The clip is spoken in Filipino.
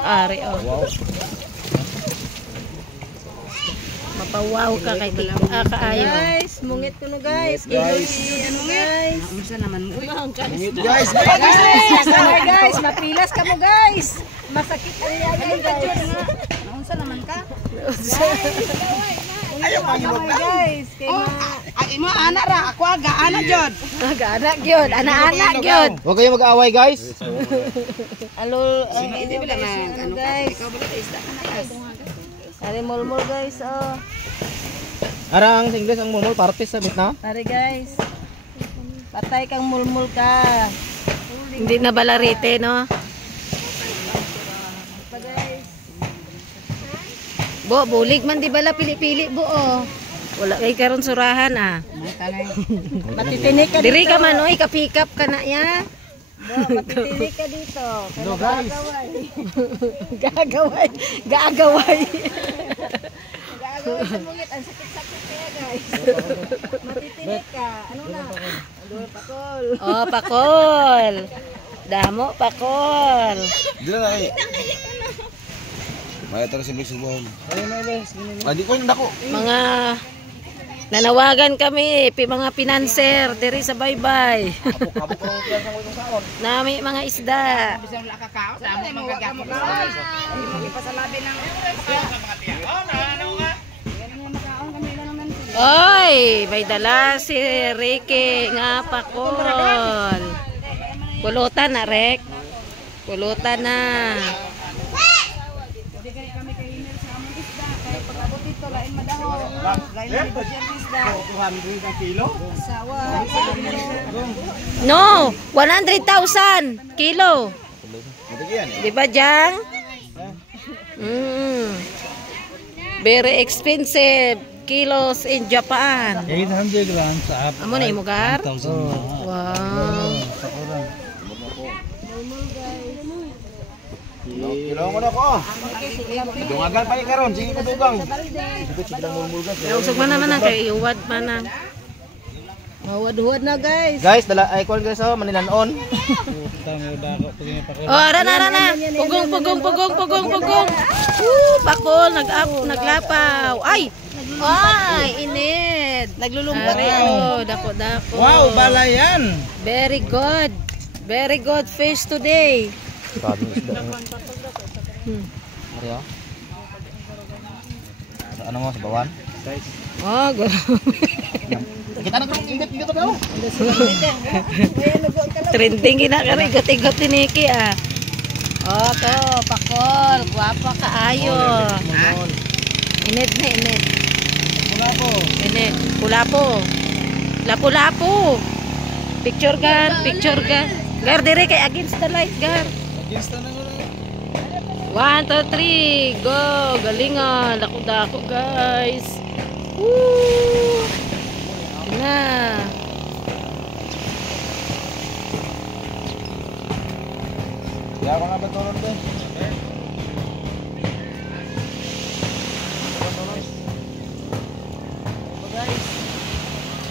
Ari oh. Wow. Mapawaw ka kay kaayo. Guys, mungit ko no guys. Guys, Unsa naman mo? Guys, guys, mapilas ka mo guys. Masakit ang yayan guys. Unsa naman ka? ayaw mangilog na. Guys, Ay mo ana ra ako aga ana jud. Aga-anak gyud, anak-anak gyud. Huwag kayo mag-aaway, guys. Alo, Hindi ba lang ano guys. ikaw ba isda ka na guys? Ari mulmul guys, oh. Arang English ang mulmul partis sabit na. Ari guys. Patay kang mulmul ka. Hindi na balarite no. Pa guys. Bo, bulig man di bala pili-pili bo oh. Wala kay karon surahan ah. Matitinik ka Diri dito. ka man oy, ka-pick up ka na ya. Matitinik ka dito. No, guys. Gagaway. Gagaway. Gagaway sa mungit. Ang sakit-sakit kaya guys. Matitinik ka. Ano na? Ano, pakol. Oh, pakol. Damo pakol. Dila na kay. May tara sa Bixbon. Adi ko ndako. Mga nanawagan kami, mga pinanser diri sa baybay. Kabok ko ang piyansa ko itong saon. Nami mga isda. Bisang wala kakao, damo magagapon ka. Ipasalabi ng Oy, may dala si Ricky nga pakol. Pulutan na, Rek. Pulutan na. No, 100,000 kilo. Di ba, Jang? Very expensive kilos in Japan. 800 grams sa Amo na imugar? 1,000. Wow. Kilong ko na ko. Dungagan pa ni karon, sige ko dugang. Sige lang mulmul guys. Usog man naman ang kay iwad man ang. Mawad-huwad na guys. Guys, dala ay kon guys oh, manilanon. Oh, ara na. Pugong. Pakol, naglapaw. Ay, init. Naglulumbat Ari, oh, dako. Wow, balayan. Very good. Very good fish today. Sabi isda. Ari oh. Ano mo sa bawan? Guys. Oh, Kita na kung ingat dito daw. trending gina ka rin. Igot ni Nikki ah. Oh, to, pakol. Guwapa kaayo. Init. Init. Kulapo. Lapu-lapu. Picture gan. Gar, dire kay against the light, gar. 1, 2, 3, go! Galingan! Dako-dako, guys! Woo! Na! Ya, mga batulon din.